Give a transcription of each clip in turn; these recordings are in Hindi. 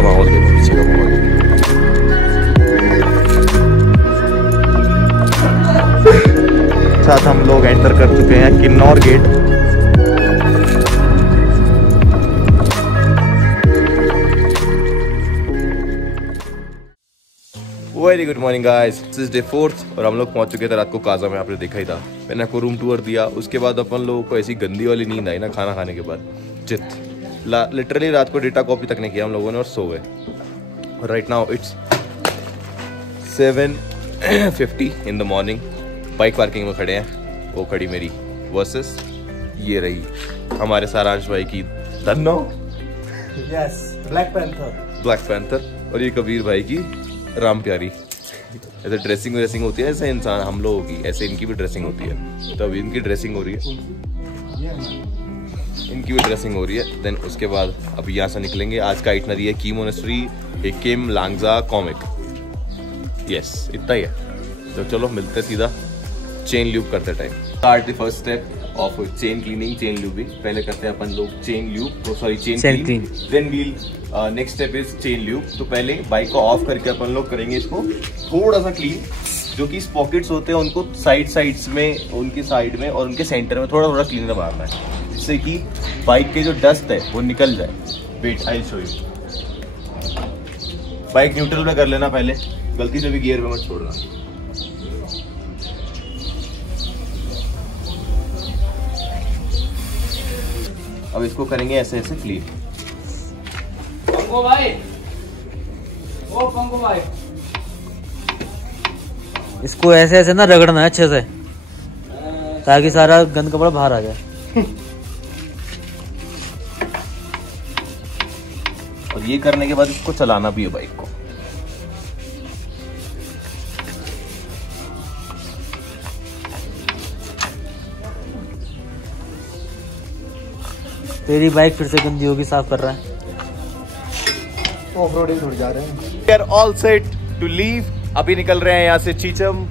का माहौल देखो, पीछे का माहौल। साथ हम लोग एंटर कर चुके हैं Kinnaur gate. Very good morning guys, this is day 4 और हम लोग पहुंच चुके थे रात को काजा में। आपने देखा ही था, मैंने आपको रूम टूर दिया। उसके बाद अपन लोगों को ऐसी गंदी वाली नींद आई ना खाना खाने के बाद, लिटरली रात को डेटा कॉपी तक नहीं किया हम लोगों ने और सो गए। Right now it's 7:50 in the morning. Bike parking में खड़े हैं, वो खड़ी मेरी वर्सेस ये रही हमारे सारांश भाई की धन्नो, यस ब्लैक पैंथर, और ये कबीर भाई की राम प्यारी। ऐसे ड्रेसिंग होती है, ऐसे इंसान हम लोगों की, ऐसे इनकी भी ड्रेसिंग होती है। तो अभी इनकी ड्रेसिंग हो रही है, इनकी भी ड्रेसिंग हो रही है। देन उसके बाद अभी यहाँ से निकलेंगे। आज का आइटनरी है की मोनेस्ट्री, हिकिम, लांगजा, कॉमिक। यस, इतना ही है। तो चलो मिलते सीधा चेन ल्यूब करते time. Start the first step of chain cleaning, chain lubing. पहले करते हैं अपन लोग chain lube, sorry chain clean. Then wheel next step is chain lube. तो पहले बाइक को ऑफ करके अपन लोग करेंगे इसको थोड़ा सा क्लीन। जो कि पॉकेट्स होते हैं उनको साइड्स में, उनकी साइड में और उनके सेंटर में थोड़ा थोड़ा क्लीनर मारना है, जिससे कि बाइक के जो डस्ट है वो निकल जाए। Wait I show you. Bike neutral में कर लेना पहले, गलती से भी गियर में मत छोड़ना। अब इसको करेंगे ऐसे ऐसे क्लीन। पंगो भाई, ओ पंगो भाई, इसको ऐसे ऐसे ना रगड़ना है अच्छे से, ताकि सारा गंद कपड़ा बाहर आ जाए। और ये करने के बाद इसको चलाना भी है बाइक को। तेरी बाइक फिर से गंदी होगी, साफ कर रहा है। ऑफ रोडिंग थोड़ी जा रहे हैं। We are all set to leave। अभी निकल रहे हैं यहाँ से चीचम,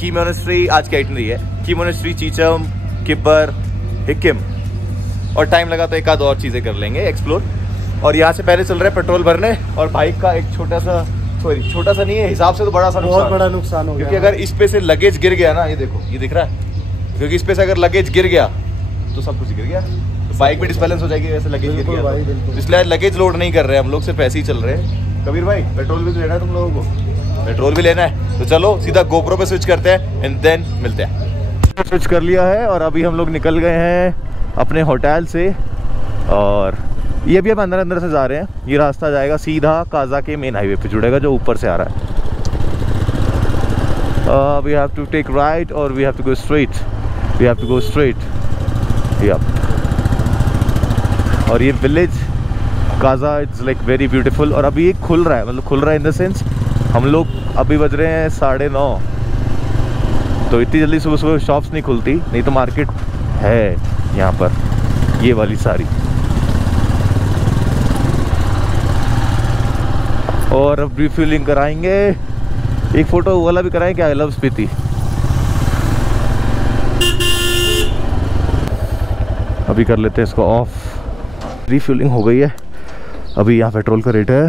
की मोनेस्ट्री। आज की आइटनरी है की मोनेस्ट्री, चीचम, किब्बर, हिकिम। और टाइम लगा तो एक आध और चीजें कर लेंगे एक्सप्लोर। और यहाँ से पहले चल रहे हैं पेट्रोल भरने। और बाइक का एक छोटा सा नहीं है, हिसाब से तो बड़ा सा बहुत बड़ा नुकसान हो गया। क्योंकि अगर इस पे से लगेज गिर गया ना, ये देखो ये दिख रहा है, क्योंकि इस पे से अगर लगेज गिर गया तो सब कुछ गिर गया। बाइक भी डिसबैलेंस हो जाएगी वैसे लगेज गिर गया तो। इसलिए लगेज लोड नहीं कर रहे हैं हम लोग, सिर्फ ऐसे ही चल रहे हैं। कबीर भाई पेट्रोल भी लेना है तुम लोगों को, पेट्रोल भी लेना है। तो चलो सीधा गोप्रो पे स्विच करते हैं एंड देन मिलते हैं। स्विच कर लिया है और अभी हम लोग निकल गए हैं अपने होटल से। और ये भी हम अंदर से जा रहे हैं। ये रास्ता जाएगा सीधा काजा के मेन हाईवे पे जुड़ेगा, जो ऊपर से आ रहा है। We have to take right और we have to go straight, we have to go straight. या और ये village Kaza it's like very beautiful. और अभी ये खुल रहा है, मतलब खुल रहा है इन द सेंस हम लोग अभी बज रहे हैं 9:30। तो इतनी जल्दी सुबह सुबह शॉप्स नहीं खुलती, नहीं तो मार्केट है यहाँ पर ये वाली सारी। और अब रिफ्यूलिंग कराएंगे, एक फोटो वाला भी कराएंगे। I love Spiti. अभी कर लेते हैं इसको ऑफ। रिफ्यूलिंग हो गई है। अभी यहाँ पेट्रोल का रेट है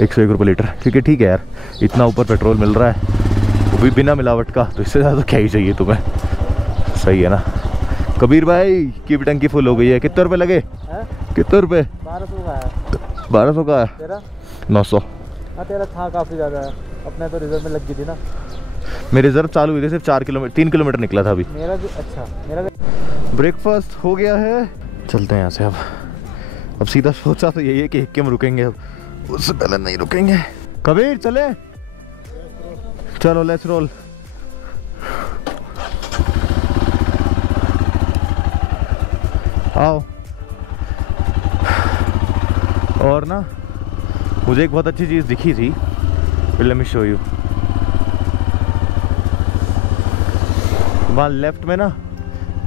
101 रुपये लीटर, क्योंकि ठीक है यार, इतना ऊपर पेट्रोल मिल रहा है, वो भी बिना मिलावट का, तो इससे ज़्यादा क्या ही चाहिए तुम्हें। सही है ना कबीर भाई की भी टंकी फुल हो गई है। कितने रुपए लगे? कितने रुपए? 1200 का है। 1200 का है? तेरा 900। हाँ तेरा था काफ़ी ज़्यादा है, अपने तो रिजर्व में लग गई थी ना। मेरी रिजर्व चालू हुई थी, सिर्फ 3 किलोमीटर निकला था अभी। मेरा भी अच्छा, मेरा ब्रेकफास्ट हो गया है, चलते हैं यहाँ से। अब सीधा सोचा तो यही है कि हिक्के में रुकेंगे, अब उससे पहले नहीं रुकेंगे। कबीर चले, चलो लेट्स रोल। आओ। और ना मुझे एक बहुत अच्छी चीज़ दिखी थी, लेट मी शो यू। वहाँ लेफ्ट में ना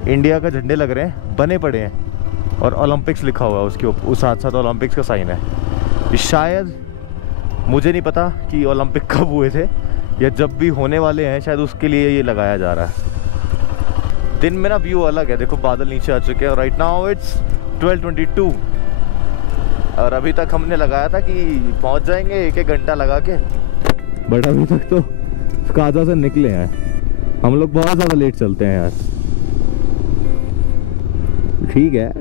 इंडिया का झंडे लग रहे हैं, बने पड़े हैं, और ओलंपिक्स लिखा हुआ है उसके ऊपर, उस साथ साथ ओलंपिक्स का साइन है। शायद मुझे नहीं पता कि ओलंपिक कब हुए थे या जब भी होने वाले हैं, शायद उसके लिए ये लगाया जा रहा है। दिन में ना व्यू अलग है, देखो बादल नीचे आ चुके हैं। Right now it's 12:22। और अभी तक हमने लगाया था कि पहुंच जाएंगे 1-1 घंटा लगा के, बट अभी तक तो काजा से निकले हैं। हम लोग बहुत ज़्यादा लेट चलते हैं यार। ठीक है,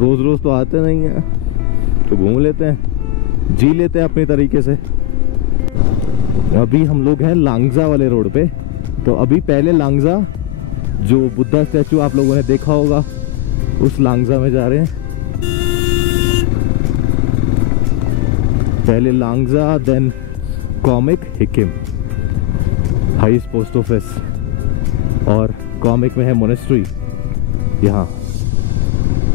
रोज़ रोज़ तो आते नहीं हैं, तो घूम लेते हैं, जी लेते हैं अपनी तरीके से। अभी हम लोग हैं लांगजा वाले रोड पे। तो अभी पहले लांगजा, जो बुद्धा स्टैचू आप लोगों ने देखा होगा, उस लांगजा में जा रहे हैं। पहले Langza, then Komic Hikkim, highest post office, और कॉमिक में है मोनेस्ट्री यहाँ।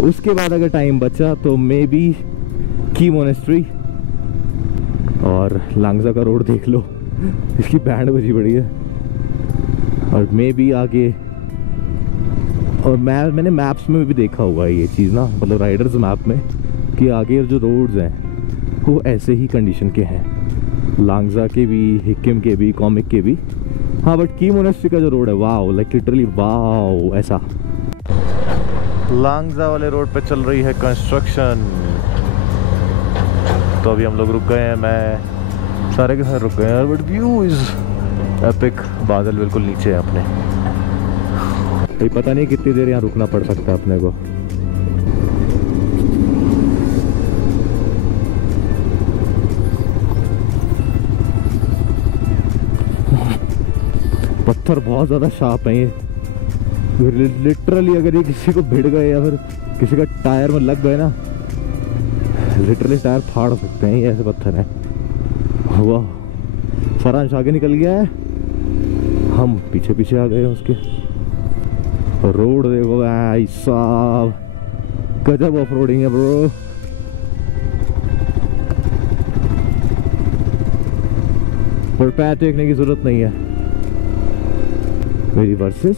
उसके बाद अगर टाइम बचा तो मे बी की मोनेस्ट्री। और लांगजा का रोड देख लो, इसकी बैंड बजी पड़ी है। और मे बी आगे, और मैंने मैप्स में भी देखा हुआ है ये चीज़ ना, मतलब राइडर्स मैप में, कि आगे जो रोड्स हैं वो ऐसे ही कंडीशन के हैं, लांगजा के भी, हिकिम के भी, कॉमिक के भी। हाँ, बट की मोनेस्ट्री का जो रोड है, वाओ, लाइक लिटरली वाओ ऐसा। लांगजा वाले रोड पे चल रही है कंस्ट्रक्शन। तो अभी हम लोग रुक गए हैं, मैं सारे के सारे रुक गए हैं, बट व्यू इज एपिक। बादल बिल्कुल नीचे है अपने। भाई पता नहीं कितनी देर यहाँ रुकना पड़ सकता है अपने को। पत्थर बहुत ज़्यादा शार्प है ये, लिटरली अगर ये किसी को भिड़ गए या फिर किसी का टायर में लग गए ना, लिटरली टायर फाड़ सकते हैं, ये ऐसे पत्थर है। वाह, फरांश आगे निकल गया है, हम पीछे पीछे आ गए उसके। रोड देखो भाई साहब, गजब ऑफ रोडिंग है ब्रो। पर पैर टेकने की जरूरत नहीं है, मेरी वर्सेस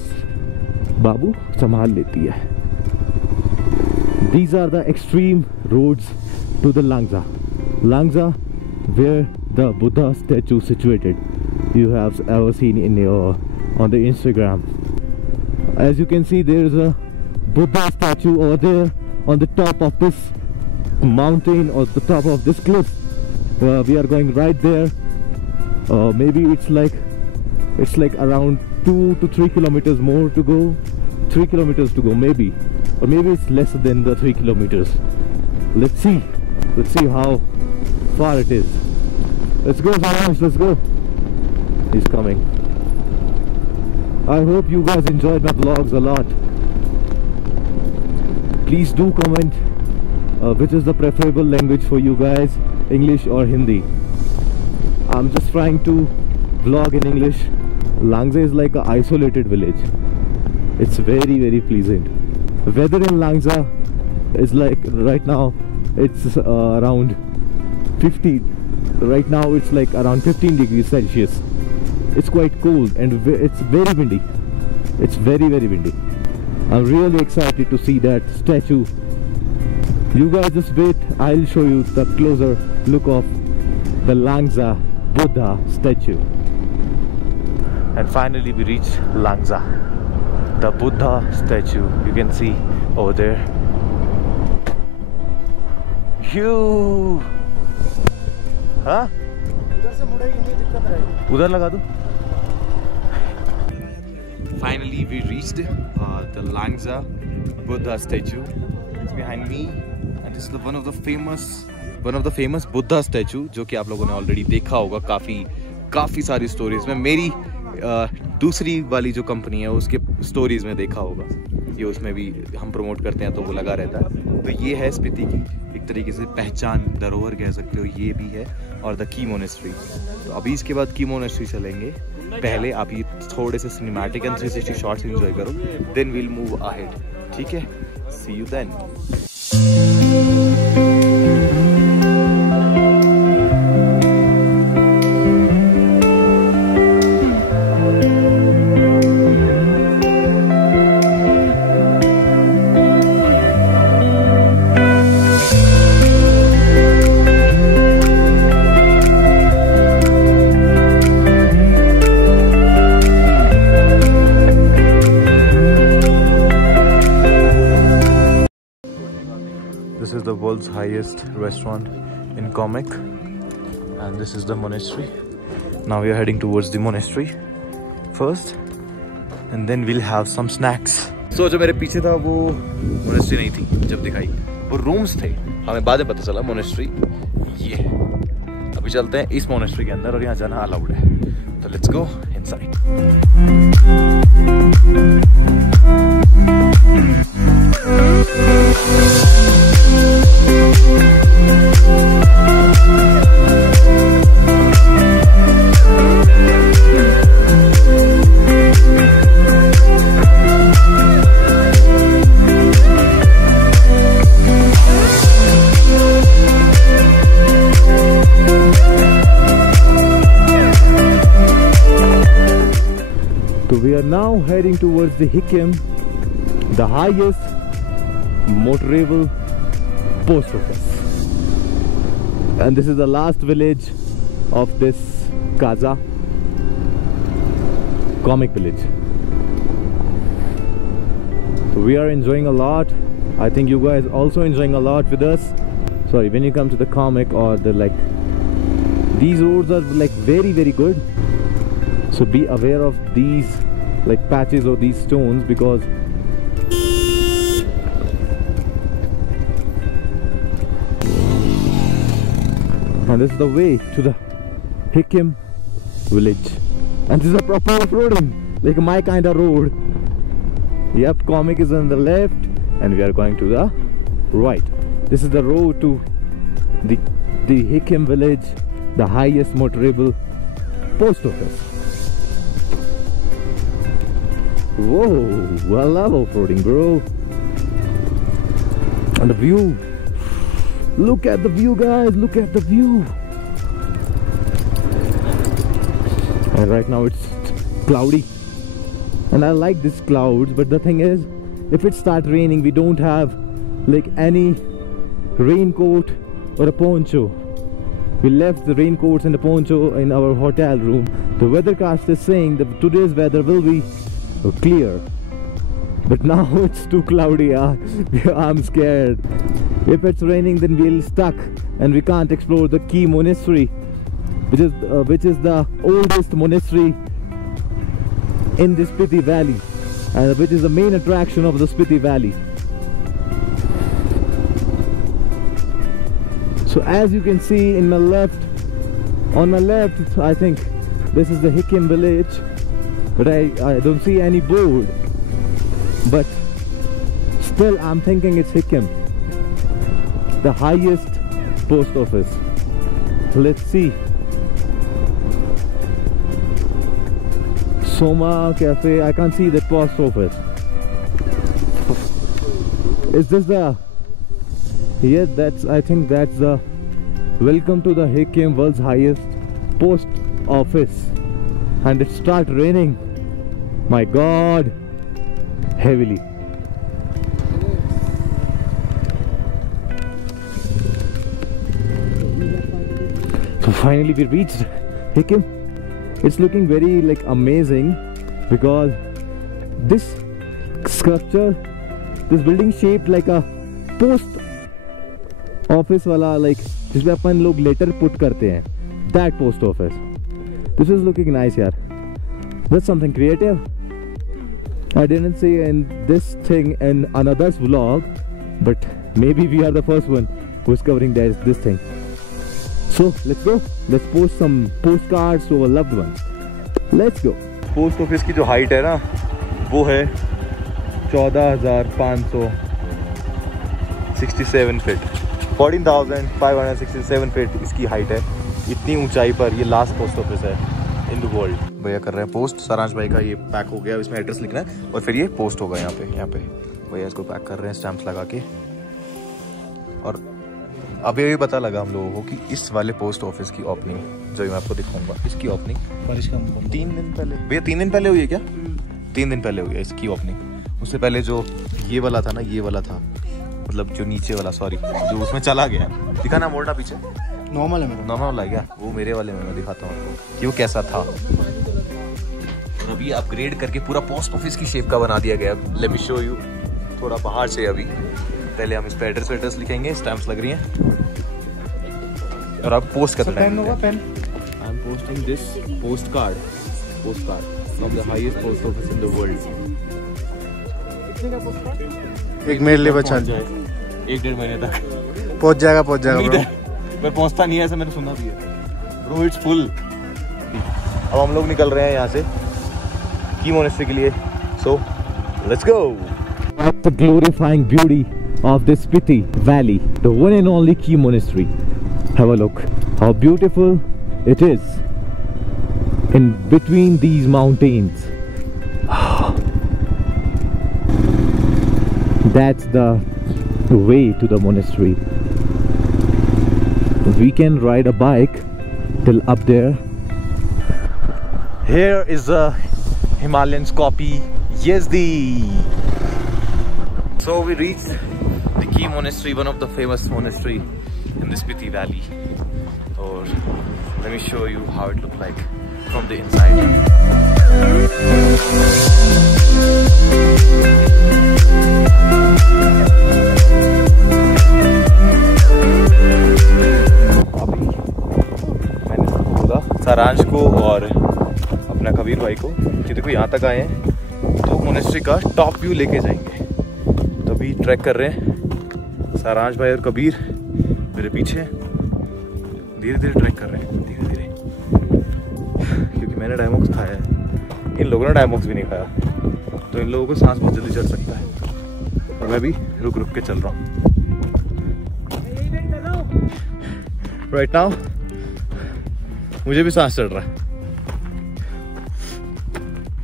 बाबू संभाल लेती है। These are the extreme roads to the Langza. Langza, where the Buddha statue situated. You have ever seen on the Instagram. As you can see, there is a Buddha statue over there on the top of this mountain, or the top of this cliff. We are going right there. Maybe it's like around 2 to 3 kilometers more to go. 3 kilometers to go maybe, or maybe it's less than the 3 kilometers. Let's see how far it is. Let's go Farash, let's go. He's coming. I hope you guys enjoyed my vlogs a lot. Please do comment which is the preferable language for you guys, English or Hindi. I'm just trying to vlog in English. Langza is like an isolated village. It's very, very pleasant. The weather in Langza is like, right now it's around 15. Right now it's like around 15 degrees Celsius. It's quite cold and it's very windy. It's very, very windy. I'm really excited to see that statue. You guys just wait, I'll show you the closer look of the Langza Buddha statue. And finally we reached Langza, the Buddha statue. You can see over there. Phew! हाँ? उधर से मुड़ेगी नहीं, दिक्कत रहेगी। उधर लगा दो। Finally we reached the Langza Buddha statue. It's behind me, and this is one of the famous Buddha statue, जो कि आप लोगों ने ऑलरेडी देखा होगा काफ़ी सारी स्टोरीज में। मेरी दूसरी वाली जो कंपनी है उसके स्टोरीज में देखा होगा, ये उसमें भी हम प्रमोट करते हैं तो वो लगा रहता है। तो ये है स्पीति की एक तरीके से पहचान, धरोहर कह सकते हो, ये भी है, और द की मोनेस्ट्री। तो अभी इसके बाद की मोनेस्ट्री चलेंगे। पहले आप ये थोड़े से सिनेमैटिक एंड 360 शॉट्स एंजॉय करो, देन वील मूव अहेड। ठीक है, see you then. the world's highest restaurant in Comic, and this is the monastery. Now we are heading towards the monastery first, and then we'll have some snacks. So जो मेरे पीछे था वो मोनेस्ट्री नहीं थी जब दिखाई, वो रूम्स थे. हमें बाद में पता चला मोनेस्ट्री ये है. अभी चलते हैं इस मोनेस्ट्री के अंदर और यहाँ जाना अलाउड है. तो let's go inside. We are now heading towards the Hikim, the highest motorable post office, and this is the last village of this Kaza comic village. So we are enjoying a lot. I think you guys also enjoying a lot with us. Sorry, when you come to the comic or the these roads are like very good. So be aware of these patches or these stones, because and this is the way to the Hikim village, and this is a proper off-roading, like my kind of road. Yep, comic is on the left and we are going to the right. This is the road to the Hikim village, the highest motorable post office. Whoa, I love off-roading, bro. And the view. Look at the view, guys. Look at the view. And right now it's cloudy. And I like these clouds, but the thing is, if it starts raining, we don't have any raincoat or a poncho. We left the raincoats and the poncho in our hotel room. The weathercast is saying that today's weather will be clear, but now it's too cloudy. I'm scared. If it's raining, then we'll stuck and we can't explore the key monastery, which is the oldest monastery in the Spiti Valley, and which is the main attraction of the Spiti Valley. So as you can see on my left, I think this is the Hikim village. But I don't see any board, but still I'm thinking it's Hikim, the highest post office. Let's see. Soma Cafe, I can't see the post office. Is this the... Yeah, I think that's the welcome to the Hikim, world's highest post office. And it starts raining, my god, heavily. So finally we reached Hikim. It's looking very amazing, because this structure, this building shaped like a post office wala, जिसमें अपन लोग letter put करते हैं, that post office. This is looking nice, yaar. That's something creative. I didn't see in this thing in another's vlog, but maybe we are the first one who's covering this thing. So let's go. Let's post some postcards to our loved ones. Let's go. Post office की जो हाइट है ना, वो है 14,567 फीट, 14,567 फीट इसकी हाइट है. इतनी ऊंचाई पर ये लास्ट पोस्ट ऑफिस है इन द वर्ल्ड. भैया कर रहे हैं पोस्ट. सारांश भाई का ये पैक हो गया, इसमें एड्रेस लिखना है और फिर ये पोस्ट होगा यहाँ पे भैया इसको पैक कर रहे हैं स्टैंप्स लगा के. और अब ये पता लगा हम लोगों को कि इस वाले पोस्ट ऑफिस की ओपनिंग, जो मैं आपको दिखाऊंगा, इसकी ओपनिंग 3 दिन पहले, भैया 3 दिन पहले हुई है क्या? 3 दिन पहले हुई है इसकी ओपनिंग. उससे पहले जो ये वाला था ना, ये वाला था, मतलब जो नीचे वाला, सॉरी, जो उसमें चला गया, दिखाना, मोड़ना पीछे. नॉर्मल है मेरा. नॉर्मल है क्या? वो मेरे वाले में मैं दिखाता हूँ आपको कि वो कैसा था. अभी अपग्रेड करके पूरा पोस्ट ऑफिस की शेप का बना दिया गया. लेट मी शो यू थोड़ा बाहर से. अभी पहले हम इस पे एड्रेस लिखेंगे, स्टैम्प्स लग रही हैं और आप पोस्ट करते हैं। Then I am posting this post card from the highest post office in the world. कितने का पोस्ट कार्ड? एक मेरे लिए बचा दे। 1-1.5 महीने तक पहुंच जाएगा ब्रो। पर पहुंचता नहीं है ऐसा मैंने सुना भी है ब्रो, इट्स फुल। अब हम लोग निकल रहे हैं यहाँ से की मोनेस्ट्री के लिए, so let's go. The glorifying beauty of this Spiti Valley, the one and only Key Monastery. Have a look how beautiful it is in between these mountains. That's the way to the monastery. We can ride a bike till up there. Here is the Himalayan Skopi Yazdi. So we reached the Key Monastery, one of the famous monastery in the Spiti Valley. Or let me show you how it looked like from the inside. अभी मैंने बोला सारांश को और अपना कबीर भाई को कि देखो यहाँ तक आए हैं तो मोनेस्ट्री का टॉप व्यू लेके जाएंगे। तो अभी ट्रैक कर रहे हैं सारांश भाई और कबीर मेरे पीछे, धीरे धीरे ट्रैक कर रहे हैं, धीरे धीरे, क्योंकि मैंने डायमॉक्स खाया है, इन लोगों ने डायमॉक्स भी नहीं खाया, तो इन लोगों को सांस बहुत जल्दी चढ़ सकता है और मैं भी रुक रुक के चल रहा हूँ। राइट नाउ मुझे भी सांस चढ़ रहा है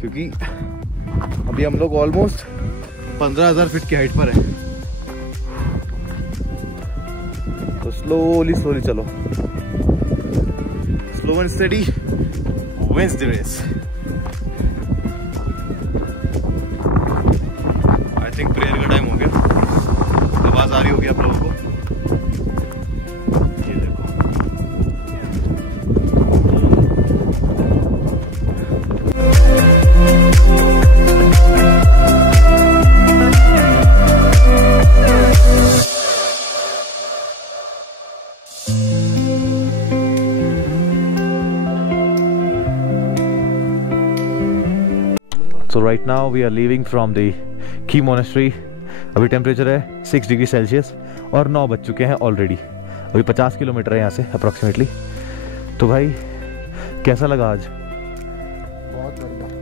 क्योंकि अभी हम लोग ऑलमोस्ट 15,000 फीट की हाइट पर है। तो स्लोली चलो, slow and steady wins the race. I think prayer का टाइम हो गया, आवाज आ रही होगी आप लोगों को। ये देखो So right now we are leaving from the Key Monastery. अभी टेम्परेचर है 6 डिग्री सेल्सियस और 9 बज चुके हैं ऑलरेडी। अभी 50 किलोमीटर है यहाँ से अप्रॉक्सीमेटली। तो भाई कैसा लगा आज?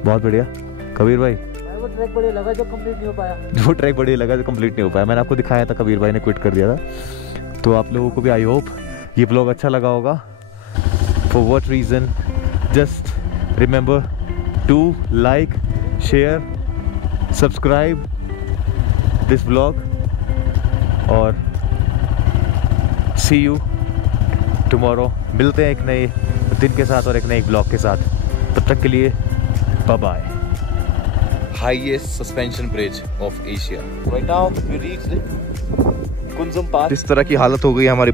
बहुत बढ़िया। कबीर भाई वो ट्रैक बढ़िया लगा जो कंप्लीट नहीं हो पाया। मैंने आपको दिखाया था, कबीर भाई ने क्विट कर दिया था। तो आप लोगों को भी आई होप ये ब्लॉग अच्छा लगा होगा। For what reason, just remember to like, share, subscribe this blog और सी यू टुमारो। मिलते हैं एक नए दिन के साथ और एक नए ब्लॉग के साथ। तब तक के लिए bye bye. Highest suspension bridge of Asia. Right now we reached Kunzum pass. इस तरह की हालत हो गई हमारी।